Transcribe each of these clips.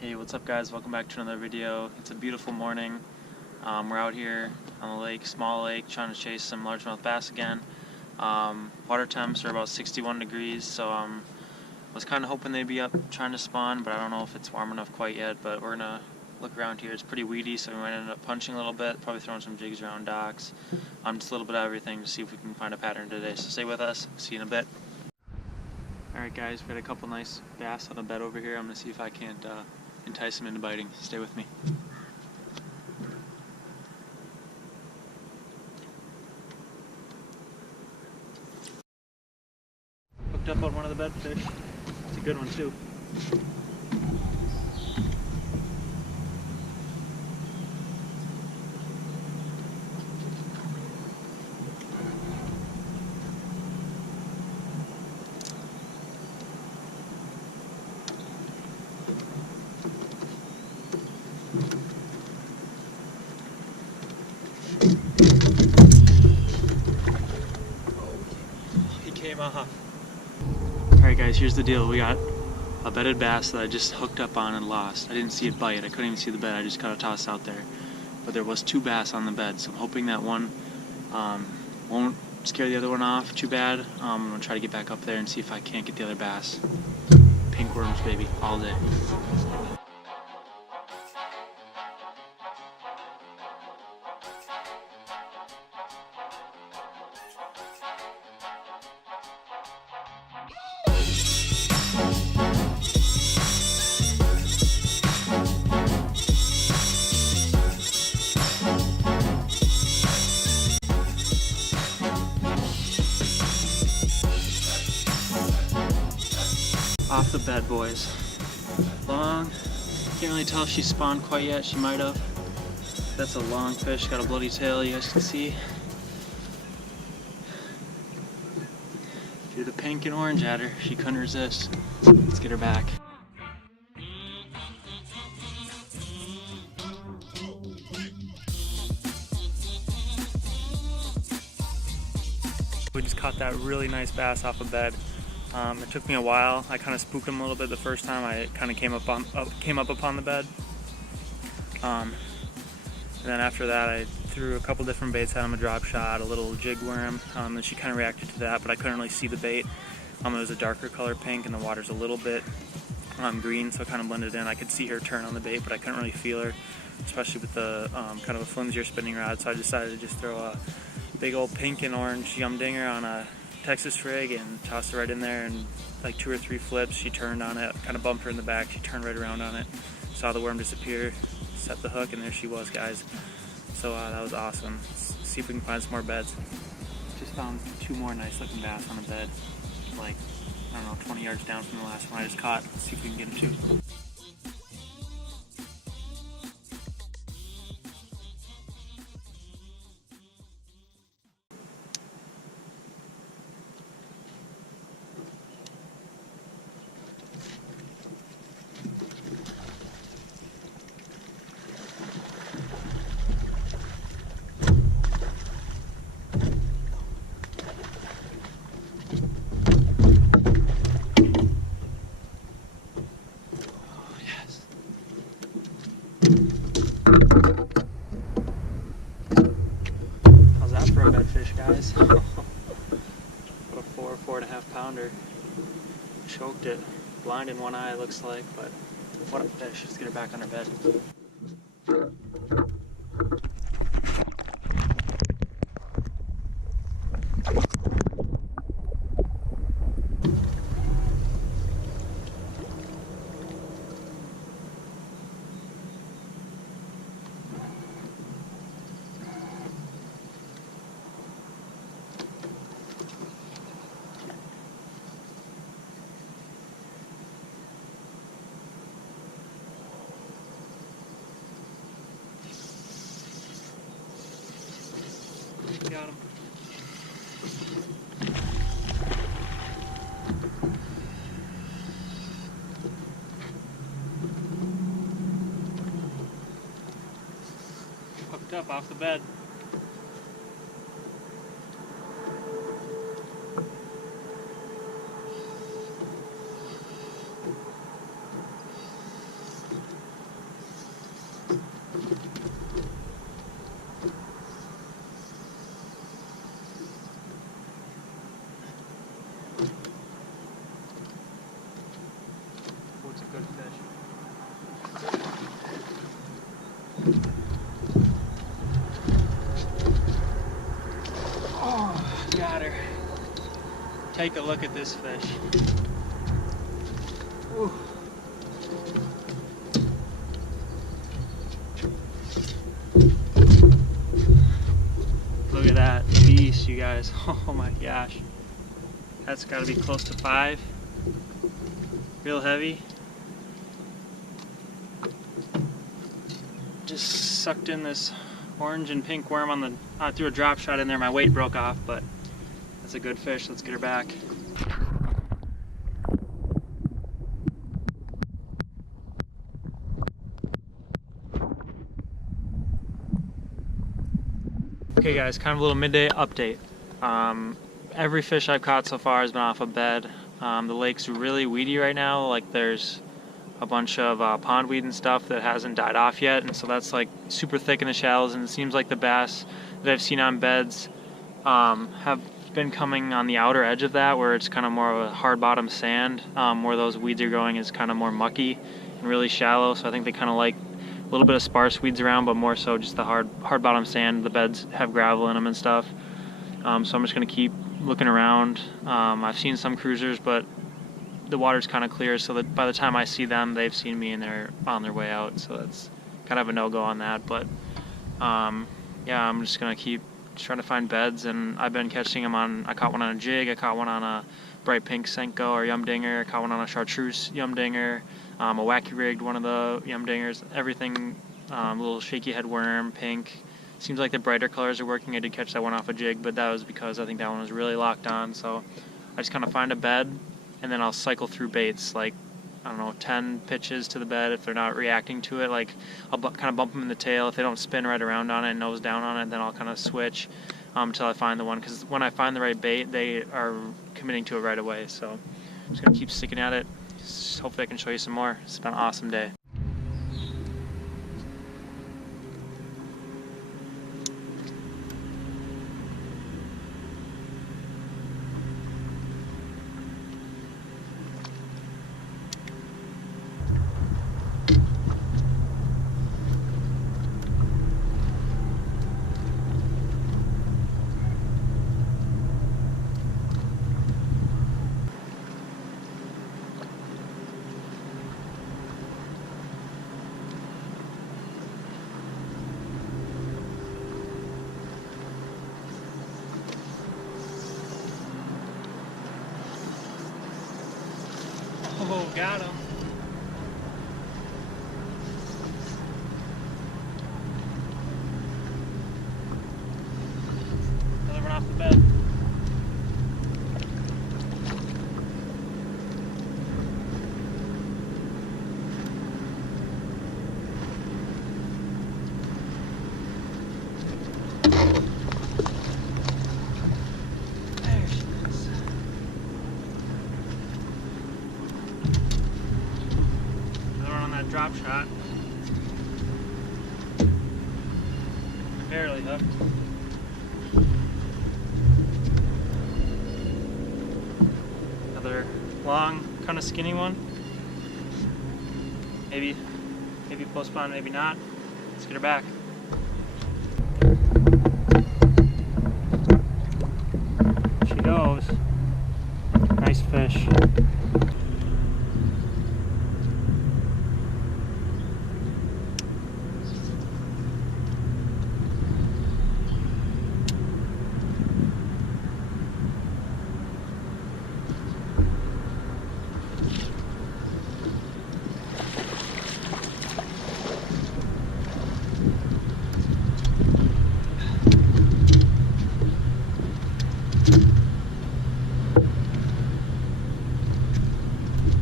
Hey, what's up guys? Welcome back to another video. It's a beautiful morning. We're out here on the lake, small lake, trying to chase some largemouth bass again. Water temps are about 61 degrees, so was kind of hoping they'd be up trying to spawn, but I don't know if it's warm enough quite yet. But we're gonna look around here. It's pretty weedy, so we might end up punching a little bit, probably throwing some jigs around docks. Just a little bit of everything to see if we can find a pattern today. So stay with us. See you in a bit. Alright guys, we got a couple nice bass on a bed over here. I'm gonna see if I can't entice them into biting. Stay with me. Hooked up on one of the bedfish. It's a good one too. He came off. Alright guys, here's the deal. We got a bedded bass that I just hooked up on and lost. I didn't see it bite. I couldn't even see the bed. I just got a toss out there. But there was two bass on the bed, so I'm hoping that one won't scare the other one off too bad. I'm going to try to get back up there and see if I can't get the other bass. Pink worms, baby, all day. Off the bed, boys. Long. Can't really tell if she spawned quite yet. She might have. That's a long fish. Got a bloody tail, you guys can see. Threw the pink and orange at her. She couldn't resist. Let's get her back. We just caught that really nice bass off a bed. It took me a while. I kind of spooked him a little bit the first time. I kind of came up upon the bed. And then after that, I threw a couple different baits at him, a drop shot, a little jig worm. And she kind of reacted to that, but I couldn't really see the bait. It was a darker color pink, and the water's a little bit green, so it kind of blended in. I could see her turn on the bait, but I couldn't really feel her, especially with the kind of a flimsier spinning rod. So I decided to just throw a big old pink and orange yum dinger on a Texas rig and tossed it right in there, and like 2 or 3 flips, she turned on it, kind of bumped her in the back, she turned right around on it, saw the worm disappear, set the hook, and there she was, guys. So that was awesome. Let's see if we can find some more beds. Just found 2 more nice looking bass on a bed, like, I don't know, 20 yards down from the last one I just caught. Let's see if we can get them too. How's that for a bedfish, guys? What a 4.5 pounder. Choked it. Blind in one eye, it looks like, but what a fish. Let's get her back on her bed. Got him. Hooked up off the bed. Take a look at this fish. Ooh. Look at that beast, you guys. Oh my gosh. That's got to be close to 5. Real heavy. Just sucked in this orange and pink worm on the, I threw a drop shot in there, my weight broke off, but that's a good fish. Let's get her back. Okay guys, kind of a little midday update. Every fish I've caught so far has been off a bed. The lake's really weedy right now, like there's a bunch of pondweed and stuff that hasn't died off yet, and so that's like super thick in the shallows, and it seems like the bass that I've seen on beds have been coming on the outer edge of that, where it's kind of more of a hard bottom sand, where those weeds are going is kind of more mucky and really shallow, so I think they kind of like a little bit of sparse weeds around, but more so just the hard bottom sand. The beds have gravel in them and stuff, so I'm just going to keep looking around. I've seen some cruisers, but the water's kind of clear, so that by the time I see them, they've seen me and they're on their way out, so that's kind of a no-go on that. But yeah, I'm just gonna keep trying to find beds, and I've been catching them on, I caught one on a jig, I caught one on a bright pink Senko or yum dinger, I caught one on a chartreuse yum dinger, a wacky rigged one of the yum dingers, everything, little shaky head worm, pink. Seems like the brighter colors are working. I did catch that one off a jig, but that was because I think that one was really locked on, so I just kind of find a bed, and then I'll cycle through baits, like, I don't know, 10 pitches to the bed. If they're not reacting to it, like, I'll kind of bump them in the tail. If they don't spin right around on it and nose down on it, then I'll kind of switch until I find the one, because when I find the right bait, they are committing to it right away. So I'm just going to keep sticking at it. Hopefully I can show you some more. It's been an awesome day. Oh, got him. Another one off the bed. There she is. Drop shot. Barely hooked. Another long, kind of skinny one. Maybe post spawn, maybe not. Let's get her back. There she goes. Nice fish.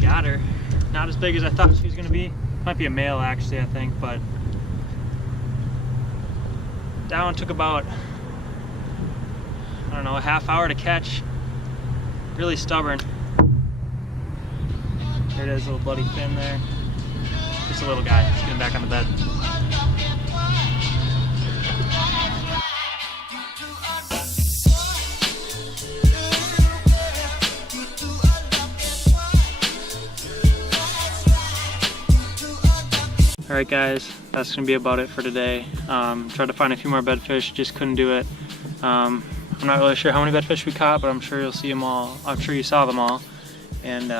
Got her. Not as big as I thought she was going to be. Might be a male actually, I think, but that one took about, I don't know, a half hour to catch. Really stubborn. There it is, little bloody fin there. Just a little guy. Let's get him back on the bed. Alright guys, that's going to be about it for today. Tried to find a few more bedfish, just couldn't do it. I I'm not really sure how many bedfish we caught, but I'm sure you'll see them all. I'm sure you saw them all, and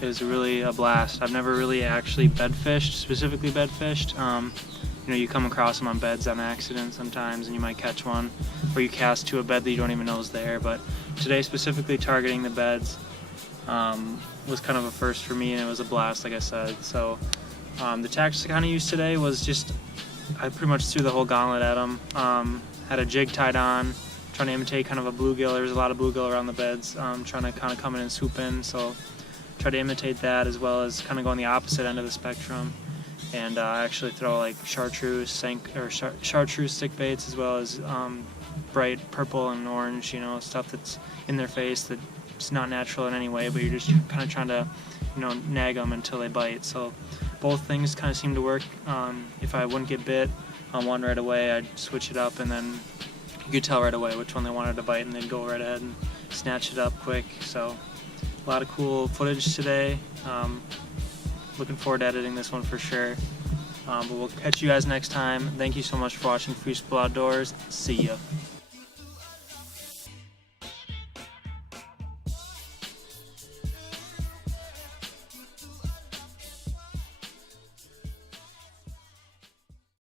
it was really a blast. I've never really actually bedfished, specifically bedfished. You know, you come across them on beds on accident sometimes, and you might catch one, or you cast to a bed that you don't even know is there. But today, specifically targeting the beds, was kind of a first for me, and it was a blast, like I said. So the tactics I kind of used today was just, I pretty much threw the whole gauntlet at them. Had a jig tied on, trying to imitate kind of a bluegill. There's a lot of bluegill around the beds, trying to kind of come in and swoop in. So try to imitate that, as well as kind of go on the opposite end of the spectrum, and actually throw like chartreuse stick baits, as well as bright purple and orange, you know, stuff that's in their face that's not natural in any way, but you're just kind of trying to, you know, nag them until they bite. So both things kind of seem to work. If I wouldn't get bit on one right away, I'd switch it up, and then you could tell right away which one they wanted to bite, and they'd go right ahead and snatch it up quick. So a lot of cool footage today. Looking forward to editing this one for sure. But we'll catch you guys next time. Thank you so much for watching Free Spool Outdoors. See ya.